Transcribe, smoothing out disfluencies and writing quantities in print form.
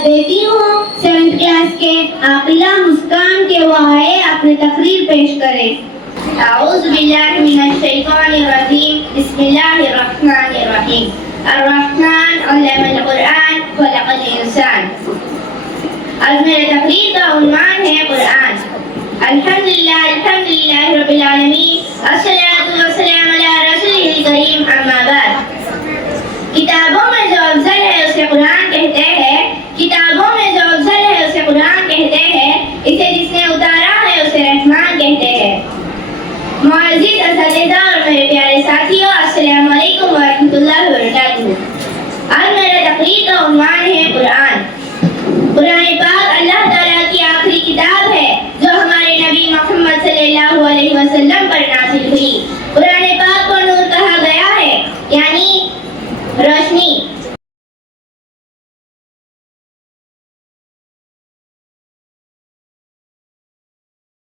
इजाजत देती हूँ। 7th क्लास के आकिला मुस्कान के वो आए अपनी तकरीर पेश करें। أعوذ بالله من الشيطان الرجيم بسم الله الرحمن الرحيم الرحمن علم القرآن خلق الإنسان. आज मेरे तकरीर का उन्वान है कुरान. अल्हम्दुलिल्लाह रब्बिल आलमीन.